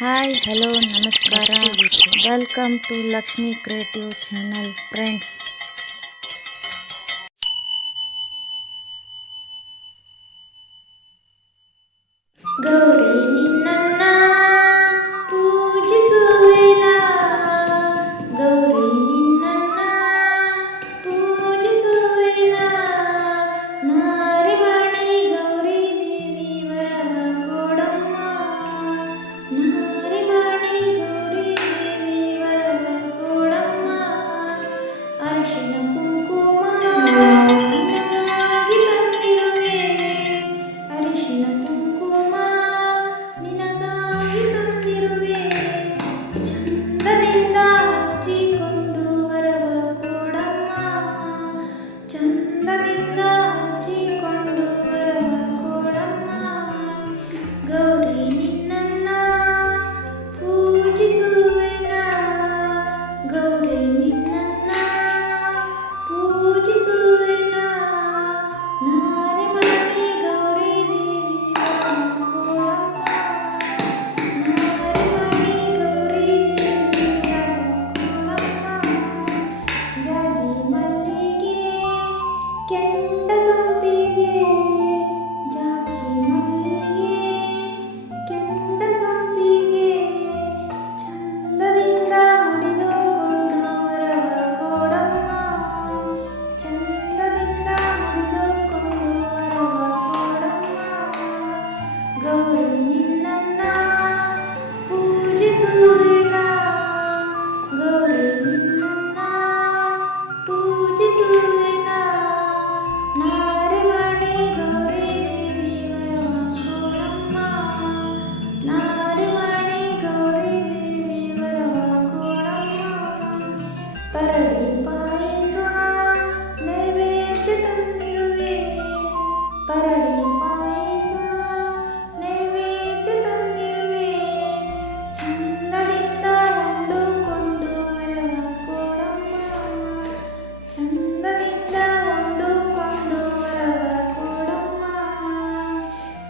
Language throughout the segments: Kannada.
ಹಾಯ್ ಹಲೋ ನಮಸ್ಕಾರ, welcome to Lakshmi creative channel friends. Gauri ನಿನ್ನನ್ನ ಪೂಜಿಸುವೆನ, ಗೌರಿ ನಿನ್ನನ್ನ ಪೂಜಿಸುವೆನ, ನಾರಿಮಣಿ ಗೌರಿ ದೇವಿ ವರ ಕೊಡಮ್ಮ, ನಾರಿಮಣಿ ಗೌರಿ ದೇವಿ ವರ ಕೊಡಮ್ಮ, ಅರಿಶಿನ ಕುಂಕುಮ ನಿನಗಾಗಿ ತಂದಿರುವೆ, ಅರಿಶಿನ ಕುಂಕುಮ ನಿನಗಾಗಿ ತಂದಿರುವೆ, ಚಂದದಿಂದ ಹಚ್ಚಿಕೊಂಡು ವರವ ಕೊಡಮ್ಮ, ಚಂದದಿಂದ ಹಚ್ಚಿಕೊಂಡು ವರವ ಕೊಡಮ್ಮ, ಗೌರಿ ನಿನ್ನನ್ನ ಪೂಜಿಸುವೆನ, ಗೌರಿ ನಿನ್ನನ್ನ ಪೂಜಿಸುವೆನ, ನಾರಿಮಣಿ ಗೌರಿ ದೇವಿ ವರ ಕೊಡಮ್ಮ, ನಾರಿಮಣಿ ಗೌರಿ ದೇವಿ ವರ ಕೊಡಮ್ಮ, ಜಾಜಿ ಮಲ್ಲಿಗೆ ಕೆಂಡ ಸಂಪಿಗೆ, ಜಾಜಿ ಮಲ್ಲಿಗೆ ಕೆಂಡ ಸಂಪಿಗೆ, ಚಂದದಿಂದ ಮುಡಿದುಕೊಂಡು ವರವ ಕೊಡಮ್ಮ, ಚಂದದಿಂದ ಮುಡಿದುಕೊಂಡು ವರವ ಕೊಡಮ್ಮ, ಗೌರಿ ನಿನ್ನನ್ನ ಪೂಜಿಸುವೆನ, ಗೌರಿ ನಿನ್ನನ್ನ ಪೂಜಿಸುವೆನ, ನಾರಿಮಣಿ ಗೌರಿ ದೇವಿ ವರ ಕೊಡಮ್ಮ, ನಾರಿಮಣಿ ಗೌರಿ ದೇವಿ ವರ ಕೊಡಮ್ಮ, ಪರಡಿ ಪಾಯಸ ನೈವೇದ್ಯ ತಂದಿರುವೆ, ಪರಡಿ ಪಾಯಸ ನೈವೇದ್ಯ ತಂದಿರುವೆ, ಚಂದದಿಂದ ಉಂಡುಕೊಂಡು ವರವ ಕೊಡಮ್ಮ, ಚಂದದಿಂದ ಉಂಡುಕೊಂಡು ವರವ ಕೊಡಮ್ಮ,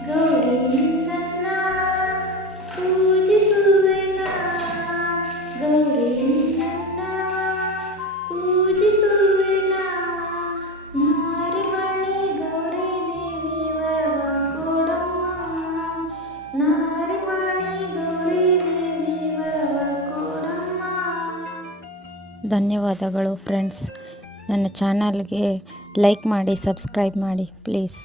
ಗೌರಿ ನಿನ್ನನ್ನ ಪೂಜಿಸುವೆನ, ಗೌರಿ ನಿನ್ನನ್ನ ಪೂಜಿಸುವೆನ, ನಾರಿಮಣಿ ಗೌರಿ ದೇವಿ ವರವ ಕೊಡಮ್ಮ, ನಾರಿಮಣಿ ಗೌರಿ ದೇವಿ ವರವ ಕೊಡಮ್ಮ. ಧನ್ಯವಾದಗಳು ಫ್ರೆಂಡ್ಸ್. ನನ್ನ ಚಾನಲ್ಗೆ ಲೈಕ್ ಮಾಡಿ, ಸಬ್ಸ್ಕ್ರೈಬ್ ಮಾಡಿ ಪ್ಲೀಸ್.